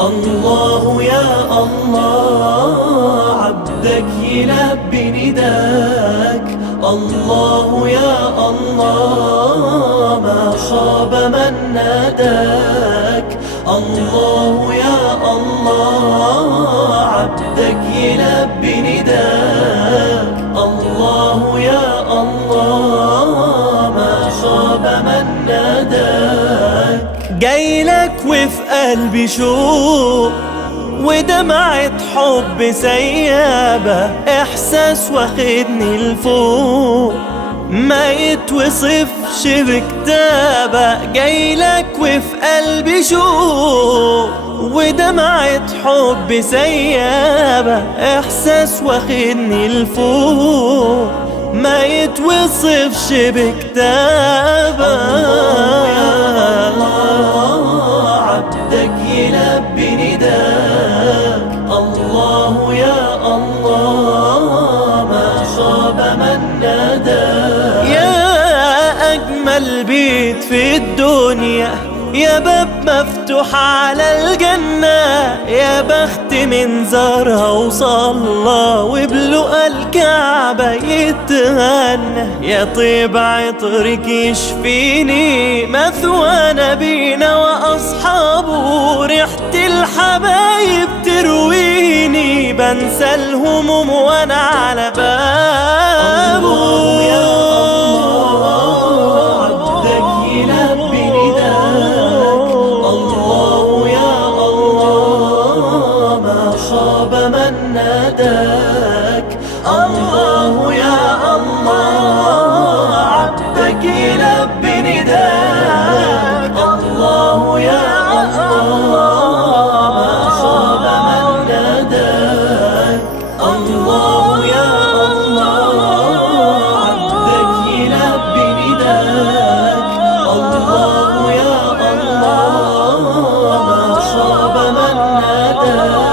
الله يا الله عبدك يلبي نداك. الله يا الله ما خاب من ناداك. الله يا الله عبدك يلبي نداك. الله يا الله ما خاب من ناداك. جايلك وفي قلبي شوق ودمعة حب سيابة، إحساس واخدني لفوق ما يتوصفش بكتابة. جايلك وفي قلبي شوق ودمعة حب سيابة، إحساس واخدني لفوق ما يتوصفش بكتابة. عبدك يلبي نداك. الله يا الله ما خاب من ناداك. يا أجمل بيت في الدنيا، يا باب مفتوح على الجنة، يا بخت من زارها وصلى وبلقى الكعبة يتغنى. يا طيب عطرك يشفيني، مثوى نبينا وأصحابه، ريحة الحبايب ترويني، بنسى الهموم وأنا على بابه. خاب من ناداك. الله يا الله عبدك يلبي نداك. الله يا الله ما خاب من ناداك. الله يا الله عبدك يلبي نداك. الله يا الله ما خاب من ناداك.